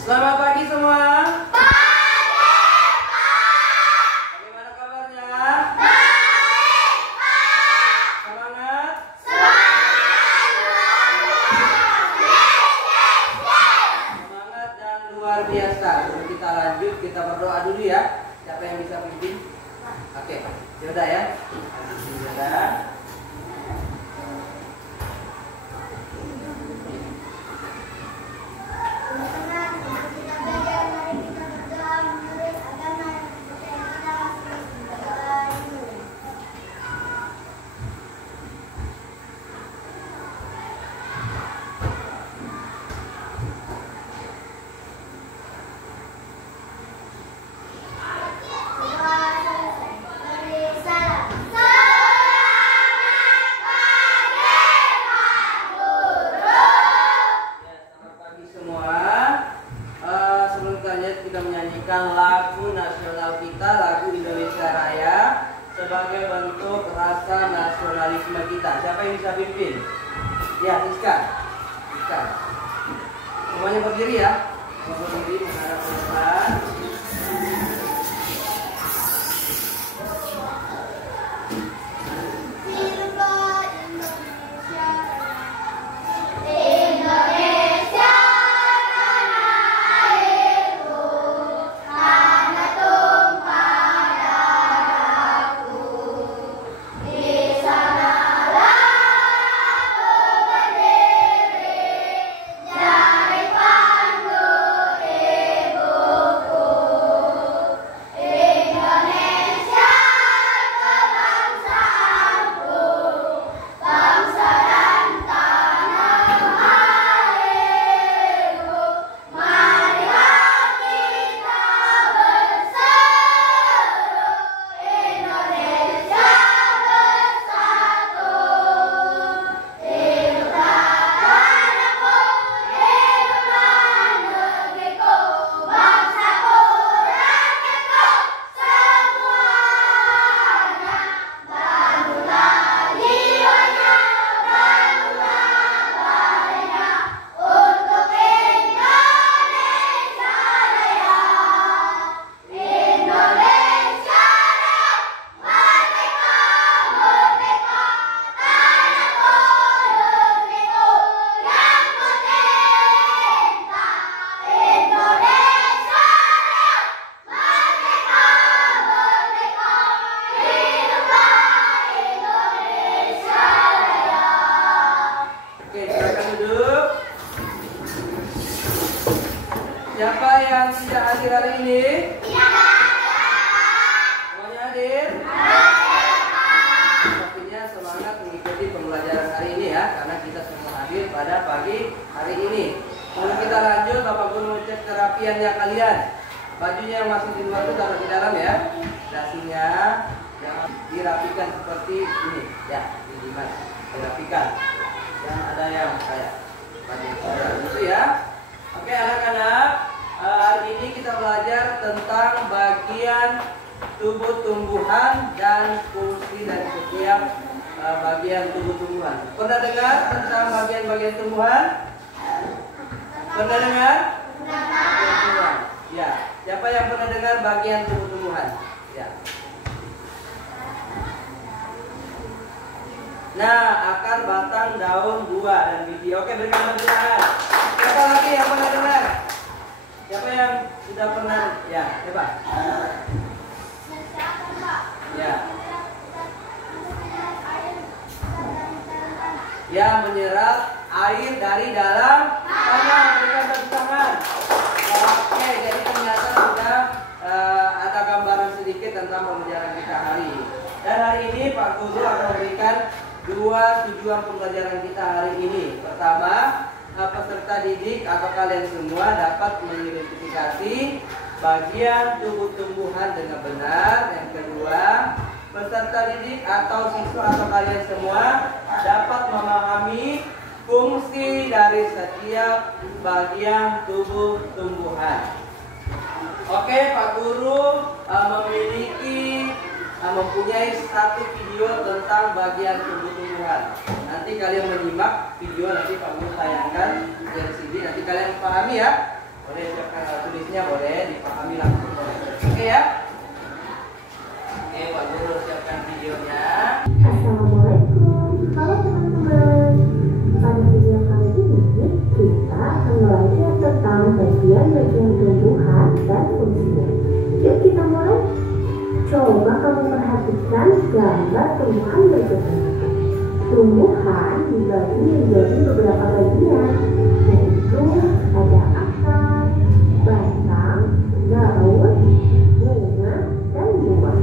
Selamat pagi semua. Pagi, Pak. Bagaimana kabarnya? Baik, Pak. Semangat? Semangat dan luar biasa. Sebelum kita lanjut, kita berdoa dulu ya. Siapa yang bisa pimpin? Oke, yaudah ya. Yaudah. Lagu nasional kita, lagu Indonesia Raya, sebagai bentuk rasa nasionalisme kita. Siapa yang bisa pimpin? Ya, Rizka. Semuanya berdiri ya. Berdiri menghadap ke depan. Siapa yang tidak hadir hari ini? Semuanya hadir? Pastinya semangat mengikuti pembelajaran hari ini ya, karena kita semua hadir pada pagi hari ini. Kalau kita lanjut, Bapak Guru ngecek kerapiannya kalian. Bajunya yang masih di luar itu taruh di dalam ya. Dasinya yang dirapikan seperti ini ya, dirapikan. Yang ada yang kayak baju itu ya. Oke anak-anak, hari ini kita belajar tentang bagian tubuh tumbuhan dan fungsi dari setiap bagian tubuh tumbuhan. Pernah dengar tentang bagian-bagian tumbuhan? Pernah dengar? Bagian tumbuhan. Ya, siapa yang pernah dengar bagian tubuh tumbuhan? Ya. Nah, akar, batang, daun, buah, dan biji. Oke, berikan tepuk tangan. Siapa lagi yang pernah dengar? Siapa yang sudah pernah? Ya, coba. Ya. Ya, menyerap air dari dalam tanah. Berikan tepuk tangan. Oke, jadi ternyata sudah ada gambaran sedikit tentang pembelajaran kita hari ini. Dan hari ini Pak Guru akan memberikan dua tujuan pembelajaran kita hari ini. Pertama, peserta didik atau kalian semua dapat mengidentifikasi bagian tubuh tumbuhan dengan benar. Yang kedua, peserta didik atau siswa atau kalian semua dapat memahami fungsi dari setiap bagian tubuh tumbuhan. Oke, Pak Guru mempunyai satu video tentang bagian tubuh tumbuhan. Nanti kalian menyimak video, nanti Pak Guru tayangkan dari sini. Nanti kalian pahami ya. Boleh siapkan alat tulisnya, boleh dipahami langsung. Oke ya. Oke, Pak Guru siapkan videonya. Assalamualaikum, halo teman-teman. Pada video kali ini kita akan belajar tentang bagian-bagian tumbuhan dan fungsinya. Yuk kita mulai. Coba kamu perhatikan gambar tumbuhan berikut ini. Tumbuhan dibagi menjadi beberapa bagian, yaitu ada akar, batang, daun, bunga, dan buah.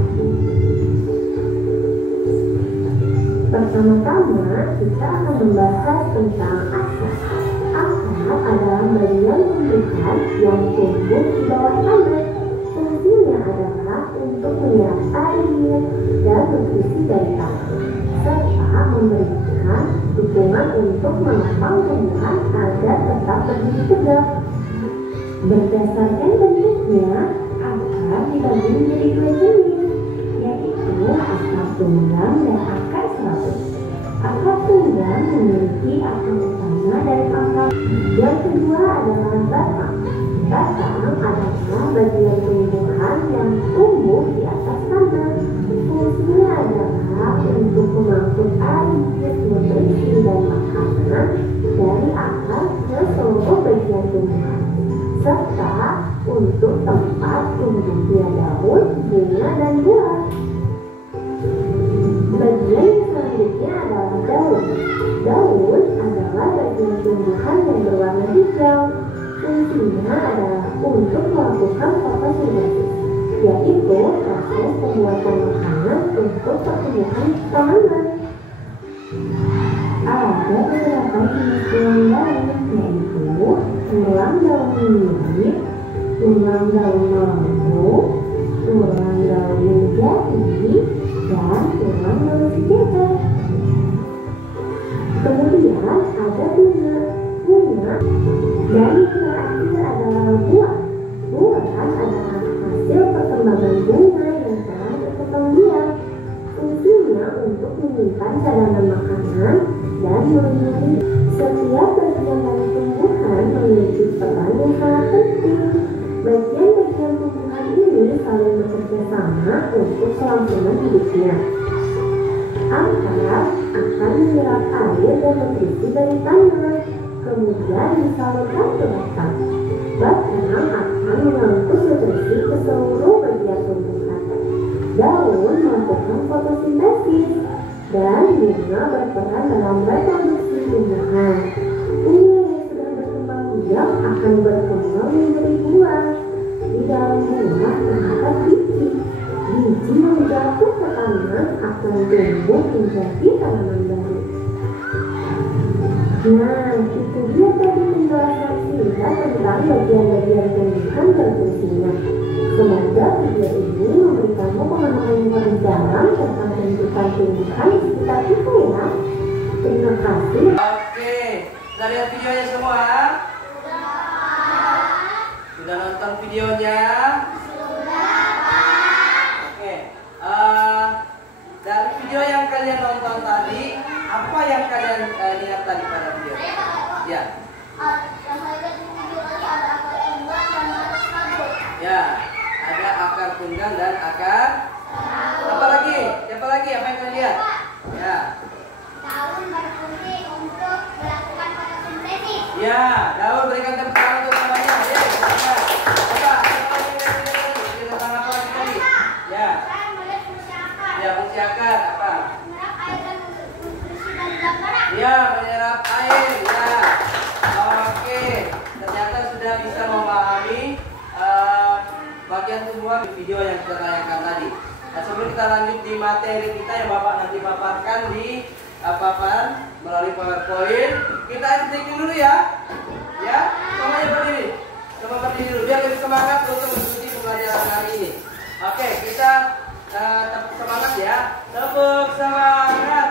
Pertama-tama kita akan membahas tentang akar. Akar adalah bagian tumbuhan yang tumbuh di bawah tanah. Fungsinya adalah untuk menyerap air dan nutrisi dari tanah, serta memberikan dukungan untuk menopang tumbuhan agar tetap berdiri tegak. Berdasarkan bentuknya, akar dibagi menjadi dua jenis, yaitu akar tunggang dan akar serabut. Akar tunggang memiliki akar utama dan akar. Yang kedua adalah batang. Batang adalah bagian tumbuhan yang tumbuh di atas tanah. Fungsinya adalah untuk mengangkut air, nutrisi dan makanan dari akar ke seluruh bagian tumbuhan, serta untuk tempat tumbuhnya daun, bunga, dan buah. Bagian selanjutnya adalah daun. Daun adalah bagian tumbuhan yang berwarna hijau. Fungsinya adalah untuk melakukan fotosintesis, yaitu proses pembuatan makanan untuk pertumbuhan tanaman. Ada beberapa jenis tulang daun, yaitu tulang daun mirip, tulang daun melengkung, tulang daun menjadi, dan tulang daun sejajar. Kemudian ada bunga. Bunga dari bunga akhir adalah buah. Buah adalah hasil perkembangan bunga yang telah berkembang biak. Fungsinya untuk menyimpan cadangan makanan dan melindungi. Setiap bagian dari tumbuhan memiliki peran yang sangat penting. Bagian-bagian tumbuhan ini saling bekerja sama untuk kelangsungan hidupnya. Akar akan menyerap air dan nutrisi dari tanah, kemudian disalurkan ke batang. Batang akan mengangkut nutrisi ke seluruh bagian tumbuhan. Daun melakukan fotosintesis, dan bunga berperan dalam reproduksi tumbuhan. Bunga yang sudah berkembang biak akan berkembang menjadi buah. Di dalam buah terdapat biji. Biji yang jatuh ke tanah akan tumbuh menjadi tanaman baru. Nah, itu dia tadi penjelasan singkat tentang bagian-bagian tumbuhan dan fungsinya. Semoga video ini memberikanmu pemahaman yang lebih dalam tentang bentukan tumbuhan di sekitar kita ya. Terima kasih. Oke, sudah lihat videonya semua? Sudah nonton videonya? Oke, dari video yang kalian nonton tadi, apa yang kalian lihat tadi pada video? Ya. Ya, ada akar tunggang dan akar. Apa lagi? Siapa lagi? Apa yang kalian lihat? Ya. Daun berfungsi untuk melakukan fotosintesis. Ya, daun berikan tepuk tangan untuk namanya. Ya, apa? Tentang apa lagi tadi? Ya. Saya melihat fungsi akar. Ya, fungsi akar apa? Menyerap air dan nutrisi dari tanah. Ya, menyerap air. Ya. Oke, ternyata sudah bisa memahami bagian tumbuhan di video yang kita tayangkan tadi. Nah, sebelum kita lanjut di materi kita yang Bapak nanti paparkan di papan melalui PowerPoint, kita sedikit dulu ya. Ya, semuanya berdiri. Semua berdiri dulu biar lebih semangat untuk mengikuti pembelajaran hari ini. Oke, kita tepuk semangat ya. Tepuk semangat.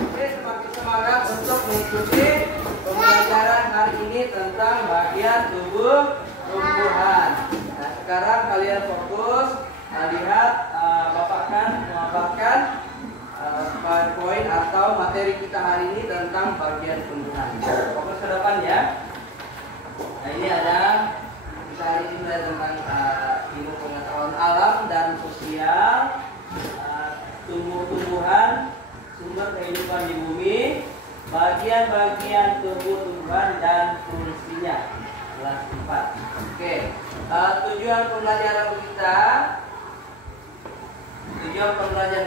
Oke, semakin semangat untuk mengikuti pembelajaran hari ini. tentang bagian tubuh tumbuhan. Nah, sekarang kalian fokus lihat Bapak kan memaparkan PowerPoint atau materi kita hari ini tentang bagian tumbuhan. Fokus ke depan ya. Nah, ini ada kita hari ini tentang ilmu pengetahuan alam dan sosial, tumbuh-tumbuhan, sumber kehidupan di bumi, bagian-bagian tubuh tumbuhan dan fungsinya. Kelas 4. Oke. Tujuan pembelajaran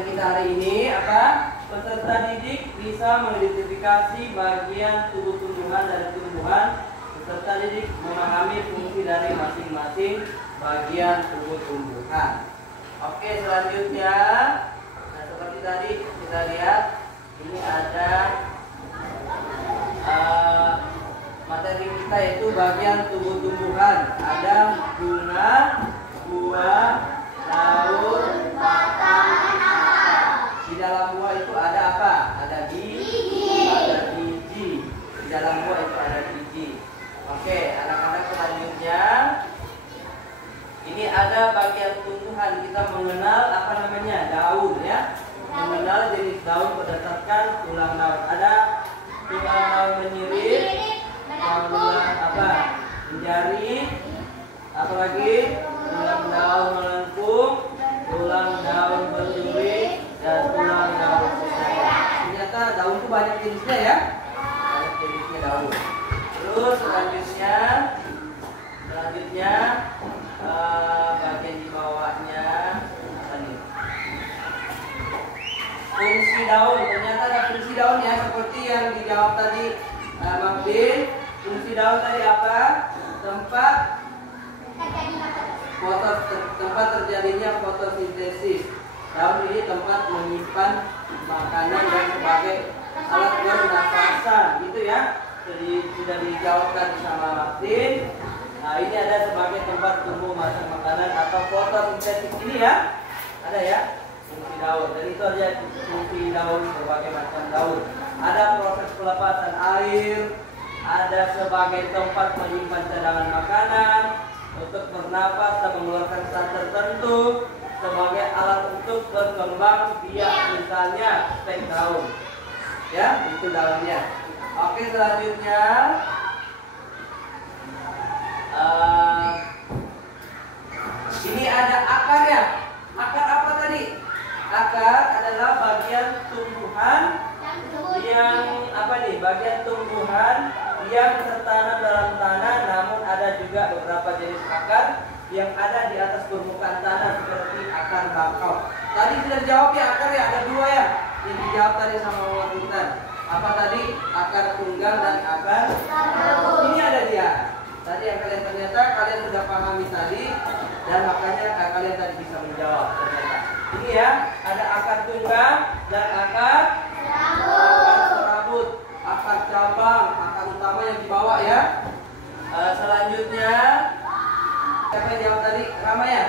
kita hari ini apa? Peserta didik bisa mengidentifikasi bagian tubuh tumbuhan dari tumbuhan. Peserta didik memahami fungsi dari masing-masing bagian tubuh tumbuhan. Oke, selanjutnya, nah seperti tadi kita lihat ini ada materi kita yaitu bagian tubuh tumbuhan. Ada bunga, buah, daun, batang. Di dalam buah itu ada apa? Ada biji. Ada biji. Di dalam buah itu ada biji. Oke, anak-anak selanjutnya. Ini ada bagian tumbuhan. Kita mengenal apa namanya? Daun ya. Mengenal jenis daun berdasarkan tulang daun. Ada tulang daun menyirip, tulang apa? Menjari, apalagi tulang daun melengkung, tulang daun berduri, dan tulang daun sesaya. Ternyata daun itu banyak jenisnya ya. Banyak jenisnya daun. Terus selanjutnya bagian di bawahnya apa nih? Fungsi daun. Ternyata ada fungsi daun ya, seperti yang dijawab tadi Magdin. Fungsi daun tadi apa? Tempat terjadinya fotosintesis. Daun ini tempat menyimpan makanan dan sebagai alat pernafasan, gitu ya. Jadi sudah dijawabkan sama Martin. Nah, ini ada sebagai tempat tumbuh makanan atau fotosintesis ini ya. Ada ya fungsi daun. Dan itu aja fungsi daun, berbagai macam daun. Ada proses pelepasan air, ada sebagai tempat menyimpan cadangan makanan, untuk bernapas dan mengeluarkan zat tertentu, sebagai alat untuk berkembang biak, misalnya stek daun. Ya, itu daunnya. Oke, selanjutnya ini ada akarnya. Akar apa tadi? Akar adalah bagian tumbuhan yang apa nih? Bagian tumbuhan yang tertanam dalam tanah, namun ada juga beberapa jenis akar yang ada di atas permukaan tanah seperti akar bakau. Tadi sudah dijawab ya akar ya, ada dua ya yang dijawab tadi sama Mama Intan. Apa tadi? Akar tunggal dan akar bakau. Ini ada dia. Tadi yang ternyata kalian sudah pahami tadi dan makanya kalian tadi bisa menjawab ternyata. Ini ya, ada akar tunggal dan akar serabut, akar cabang, akar utama yang dibawa ya. Selanjutnya siapa yang jawab tadi? Rama ya?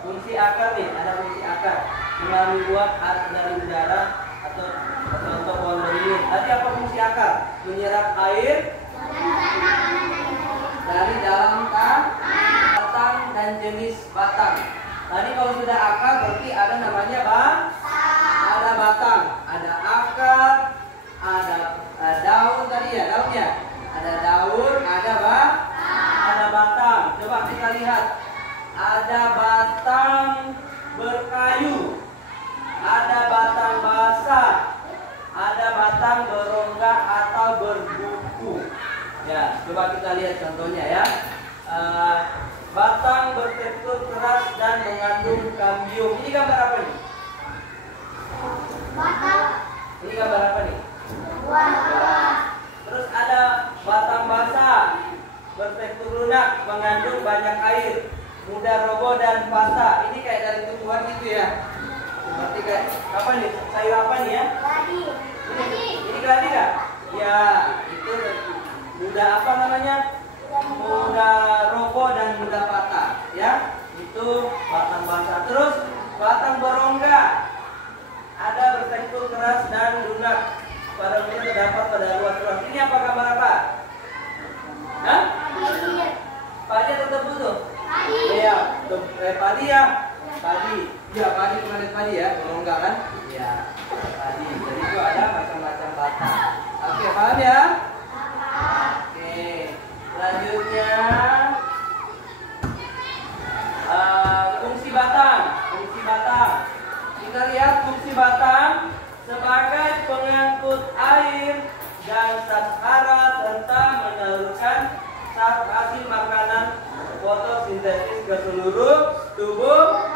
Fungsi akar nih, ada fungsi akar melalui uap dari udara atau contoh pohon beringin. Tadi apa fungsi akar? Menyerap air dari dalam batang dan jenis batang. Tadi kalau sudah akar berarti ada namanya ada batang, ada akar, ada daun tadi ya, daunnya. Ada daun, ada batang. Coba kita lihat. Ada batang berkayu, ada batang basah, ada batang berongga atau berbuku. Ya, coba kita lihat contohnya ya. Batang bertekstur keras dan mengandung kambium. Ini gambar apa nih? Ini gambar apa nih? Terus ada batang basah, bertekstur lunak, mengandung banyak air, mudah roboh dan patah. Ini kayak dari tumbuhan gitu ya. Seperti kayak apa nih? Sayur apa nih ya? Ini geladi nggak? Ya, itu mudah apa namanya? Mudah roboh dan mudah patah. Ya, itu batang basah. Terus batang berongga, ada bertekstur keras dan lunak. Pada umumnya terdapat pada ruas-ruas. Ini apa gambar apa? Hah? hasil makanan fotosintesis ke seluruh tumbuhan.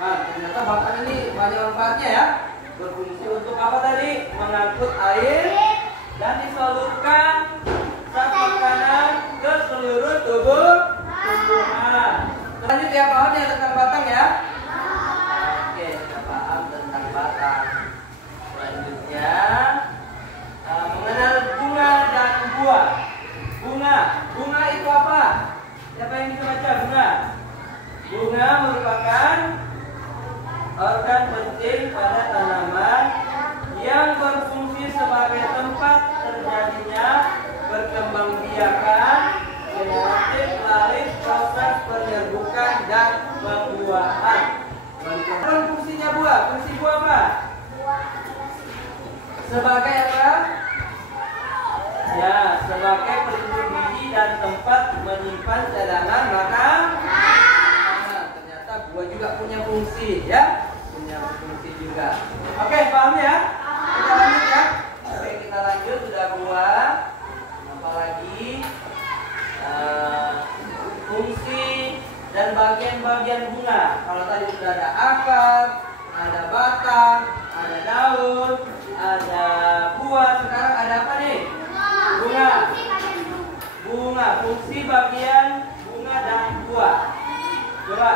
Ternyata bakal ini banyak manfaatnya ya. Berfungsi untuk apa tadi? Mengangkut air dan disalurkan zat makanan ke seluruh tumbuhan. Lanjut ya, paham ya tentang batang ya? Oke, sudah paham tentang batang. Selanjutnya mengenal bunga dan buah. Bunga itu apa? Siapa yang bisa baca bunga? Bunga merupakan organ penting pada tanaman yang berfungsi sebagai tempat terjadinya perkembangbiakan genetik melalui proses penyerbukan dan pembuahan. Fungsinya buah, fungsi buah apa? Sebagai apa? Ya, sebagai pelindung biji dan tempat menyimpan cadangan makanan. Ternyata buah juga punya fungsi ya, punya fungsi juga. Oke, paham ya? Kita lanjut ya. Oke, kita lanjut, sudah buah. Apalagi fungsi dan bagian-bagian bunga. Kalau tadi sudah ada akar, ada batang, ada daun, ada buah. Sekarang ada apa nih? Bunga. Fungsi bagian bunga dan buah. Coba.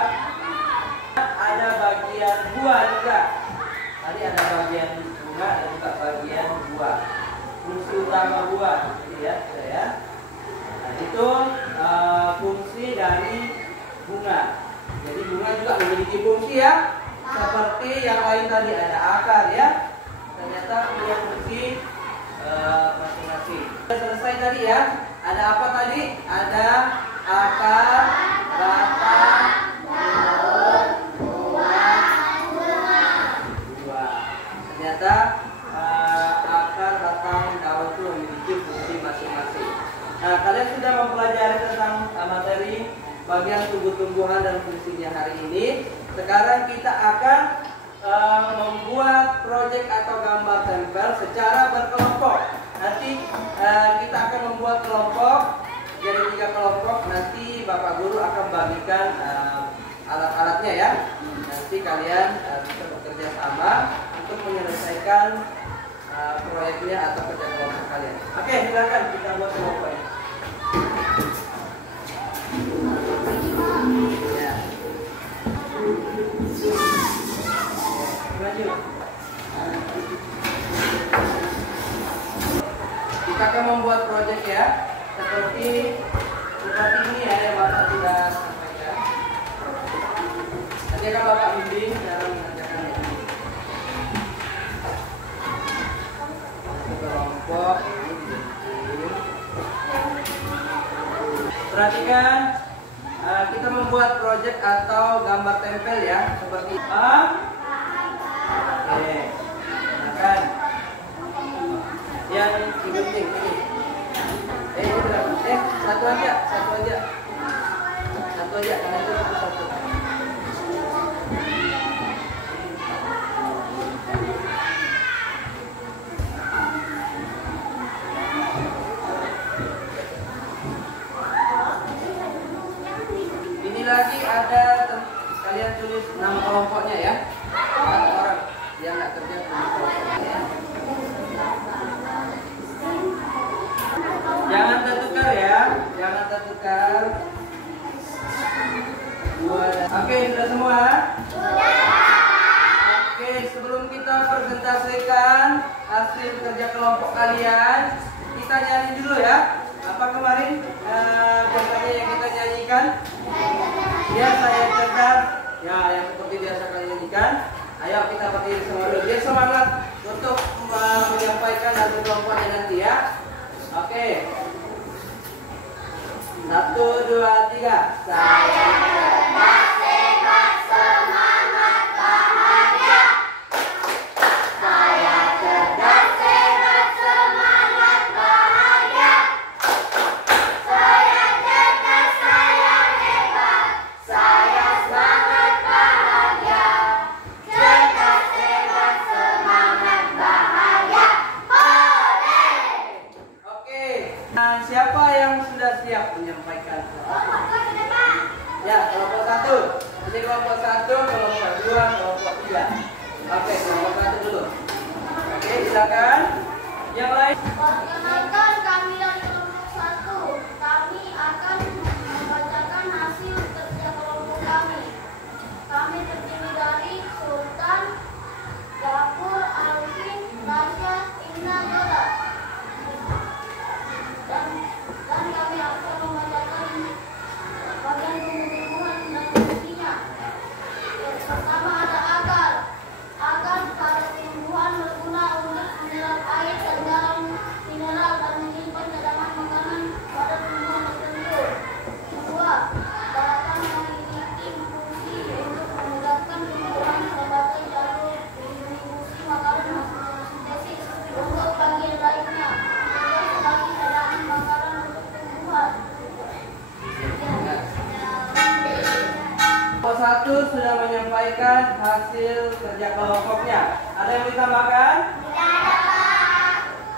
Ada bagian buah juga. Tadi ada bagian bunga dan juga bagian buah. Fungsi utama buah, ya. Nah, itu fungsi dari bunga. Jadi bunga juga memiliki fungsi ya. Seperti yang lain tadi ada akar ya. Ternyata punya fungsi masing-masing. Selesai tadi ya. Ada apa tadi? Ada akar, batang, daun, buah. Ternyata akar, batang, daun itu memiliki fungsi masing-masing. Nah, kalian sudah mempelajari tentang materi bagian tumbuh-tumbuhan dan fungsinya hari ini. Sekarang kita akan membuat proyek atau gambar tempel secara berkelompok. Nanti kita akan membuat kelompok jadi 3 kelompok. Nanti Bapak Guru akan bagikan alat-alatnya ya. Nanti kalian bisa bekerja sama untuk menyelesaikan proyeknya atau kerja kelompok kalian. Oke, silakan kita buat kelompoknya. Ya. Lanjut. Kita akan membuat proyek ya, seperti ini ya yang Bapak sudah sampaikan. Nanti akan Bapak bimbing cara mengerjakannya. Kelompok ini dibikin. Perhatikan, kita membuat proyek atau gambar tempel ya, seperti oke, makan. Yang penting ini. Ini berapa? Satu aja. Karena itu satu. Ini lagi ada, kalian tulis 6 kelompoknya ya. 4 orang yang nggak kerja tulis kelompoknya. Jangan tertukar ya, jangan tertukar. Oke, sudah semua? Oke, sebelum kita presentasikan hasil kerja kelompok kalian, kita nyanyi dulu ya. Apa kemarin biasanya yang kita nyanyikan? Ya, saya cerdas. Ya, yang seperti biasa kalian nyanyikan. Ayo kita berdiri semua dulu. Biar semangat untuk menyampaikan hasil kelompoknya nanti ya. Oke. 1, 2, 3. Saya cerdas, hebat, semangat, bahagia. Saya cerdas, hebat, semangat, bahagia. Saya cerdas, saya hebat, saya semangat, bahagia. Cerdas, hebat, semangat, bahagia. Oleh. Oke. Dan siapa yang sudah siap menyampaikan? Ya, kelompok 1. Ini kelompok 1, kelompok 2, kelompok 3. Oke, kelompok 1 dulu. Oke, silakan. Yang lain. Perkenalkan, kami dari kelompok 1. Kami akan membacakan hasil kerja kelompok kami. Kami terdiri dari Sultan, Gafur, Alvin, Rasya, Inna, Goda. Dan kami akan membacakan bagian tumbuh-tumbuhan dan fungsinya. Pertama ada akar. Akar pada tumbuhan berguna untuk menyerap air dan dalam mineral dan menyimpan cadangan makanan pada tumbuhan tertentu. Kedua, batang memiliki fungsi untuk memudahkan tumbuhan sebagai jalur distribusi makanan hasil sintesis. Untuk bagian lainnya, juga sebagai cadangan makanan untuk tumbuhan. Kelompok 1 sudah menyampaikan hasil kerja kelompoknya. Ada yang ditambahkan?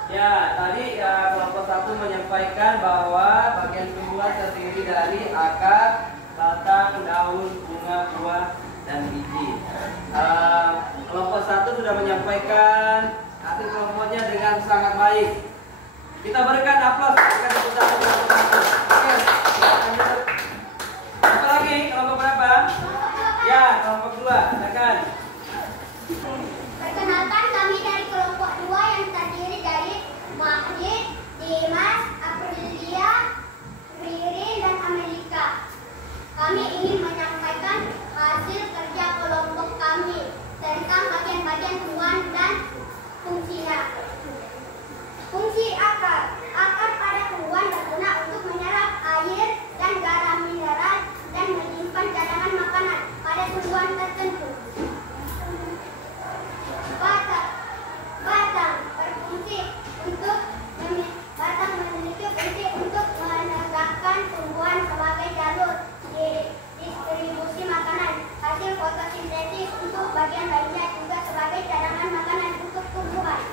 Ya, tadi kelompok 1 menyampaikan bahwa bagian tumbuhan terdiri dari akar, batang, daun, bunga, buah, dan biji. Kelompok 1 sudah menyampaikan hasil kelompoknya dengan sangat baik. Kita berikan aplaus, berikan tepuk tangan untuk kelompok 1. Oke, lanjut. Apa lagi? Kelompok berapa? Ya, kelompok 2. Silakan. Perkenalkan, kami dari kelompok 2 yang terdiri dari Mahdi, Dimas, Aprilia, Ririn, dan Amerika. Kami ingin menyampaikan hasil kerja kelompok kami tentang bagian-bagian tumbuhan dan fungsinya. Fungsi akar. Akar pada tumbuhan berguna untuk menyerap air dan garam mineral dan menyimpan cadangan makanan pada tumbuhan tertentu. Batang memiliki fungsi untuk menegakkan tumbuhan sebagai jalur distribusi makanan hasil fotosintesis. Untuk bagian lainnya juga sebagai cadangan makanan untuk tumbuhan.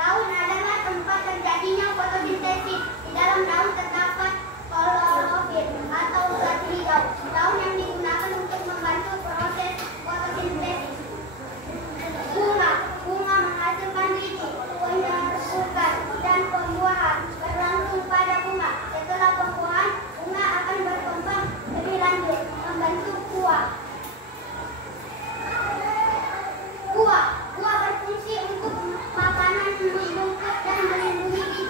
Daun adalah tempat terjadinya fotosintesis. Di dalam daun terdapat klorofil atau zat hijau. Daun yang digunakan untuk membantu proses fotosintesis. Bunga menghasilkan biji, penyerbukan, dan pembuahan berlangsung pada bunga. Setelah pembuahan, bunga akan berkembang lebih lanjut, membentuk buah. Buah berfungsi untuk makanan, membungkus dan melindungi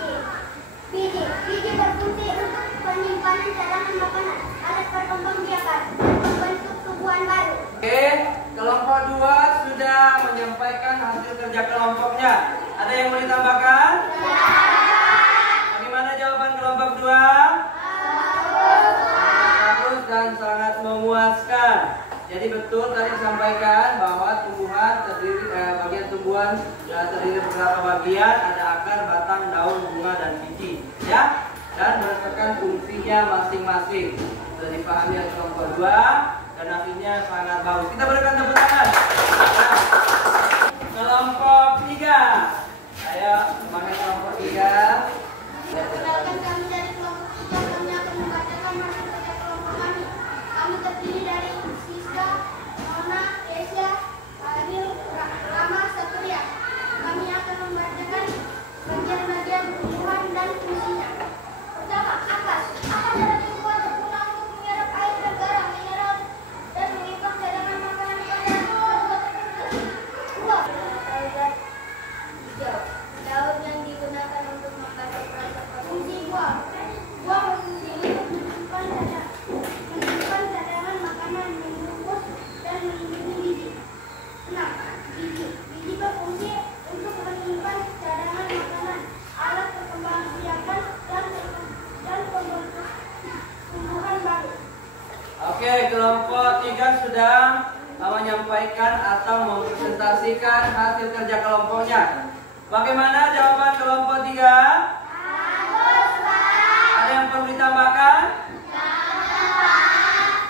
biji berfungsi untuk penyimpanan cadangan makanan, alat perkembangbiakan, dan membentuk tumbuhan baru. Oke, kelompok 2 sudah menyampaikan hasil kerja kelompoknya. Ada yang mau ditambahkan? Bagaimana jawaban kelompok 2? Bagus dan sangat memuaskan. Jadi betul tadi disampaikan bahwa tumbuhan terdiri bagian tumbuhan terdiri beberapa bagian, ada akar, batang, daun, bunga, dan biji, ya. Dan berdasarkan fungsinya masing-masing. Sudah dipahami oleh kelompok 2 dan hasilnya sangat bagus. Kita berikan tepuk tangan. Nah, kelompok 3. Ayo, semangat kelompok 3. Perkenalkan, kami dari kelompok 3. Kami akan membacakan hasil kerja kelompok kami. Kami terdiri dari Siska, Nona, Kesia, Adil, Rama, Satria. Kami akan membacakan bagian-bagian tumbuhan dan fungsinya. Pertama, akar. Akar adalah tumbuhan berguna untuk menyerap air dan garam mineral dan menyimpan cadangan makanan pada tumbuhan tertentu. Buah. Daun yang digunakan untuk makanan fungsi buah. Buah berfungsi untuk menyimpan cadangan makanan, membungkus dan melindungi biji. 6. Biji berfungsi untuk menyimpan cadangan makanan, alat perkembangbiakan dan pembentuk tumbuhan baru. Oke, kelompok 3 sudah menyampaikan atau mempresentasikan hasil kerja kelompoknya. Bagaimana jawaban kelompok 3? Bagus, Pak. Ada yang perlu ditambahkan?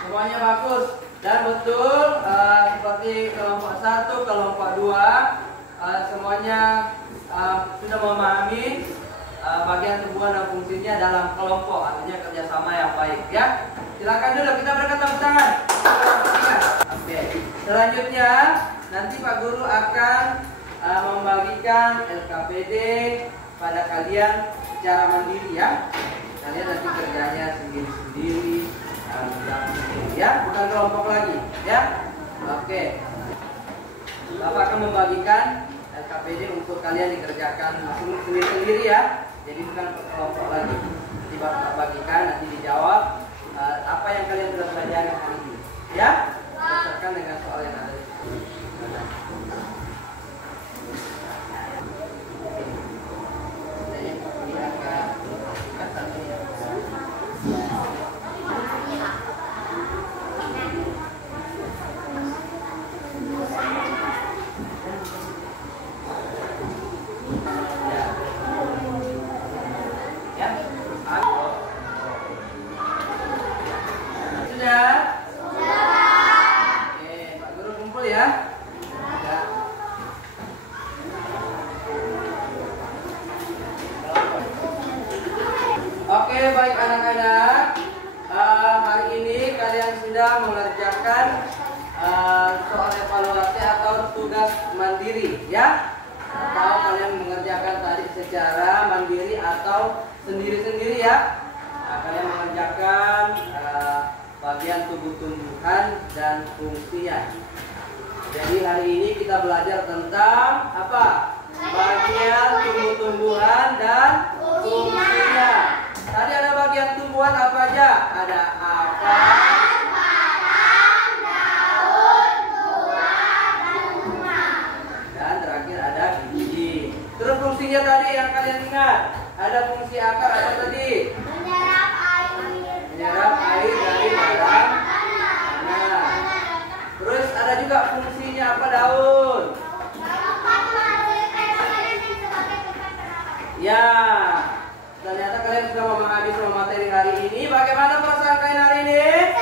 Semuanya bagus dan betul seperti kelompok 1, kelompok 2 semuanya sudah memahami bagian tumbuhan dan fungsinya dalam kelompok, artinya kerjasama yang baik ya. Silakan dulu kita berikan tepuk tangan. Oke. Selanjutnya nanti Pak Guru akan membagikan LKPD pada kalian secara mandiri ya. Kalian nanti kerjanya sendiri-sendiri, ya, bukan kelompok lagi ya. Oke. Bapak akan membagikan LKPD untuk kalian dikerjakan sendiri-sendiri ya. Jadi bukan kelompok lagi. Jadi Bapak bagikan, nanti dijawab apa yang kalian sudah pelajari hari ini ya. Berdasarkan dengan soal yang ada di sini. Oke, baik anak-anak, hari ini kalian sudah mengerjakan soal evaluasi atau tugas mandiri ya, atau kalian mengerjakan tadi secara mandiri atau sendiri-sendiri ya. Kalian mengerjakan bagian tubuh tumbuhan dan fungsinya. Jadi hari ini kita belajar tentang apa? Bagian tumbuh-tumbuhan dan fungsinya. Tadi ada bagian tumbuhan apa aja? Ada akar, batang, daun, buah, dan bunga. Dan terakhir ada biji. Terus fungsinya tadi yang kalian ingat? Ada fungsi akar apa tadi? Menyerap air dari dalam tanah. Terus ada juga fungsinya apa daun? Ya. Ternyata kalian sudah memahami semua materi hari ini. Bagaimana perasaan kalian hari ini?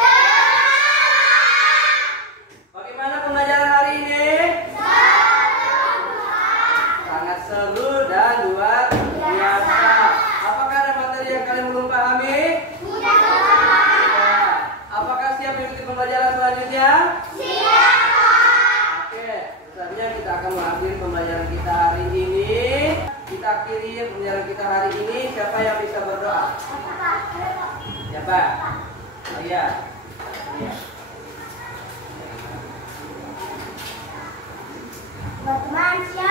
Bagaimana pembelajaran hari ini? Sangat seru dan luar biasa. Apakah ada materi yang kalian belum pahami? Ya. Apakah siap mengikuti pembelajaran selanjutnya? Siap. Oke, selanjutnya kita akan mengakhiri pembelajaran kita hari ini. Kita akhiri pembelajaran kita hari ini. Siapa yang bisa berdoa? Siapa? Oh iya. Teman-teman siap.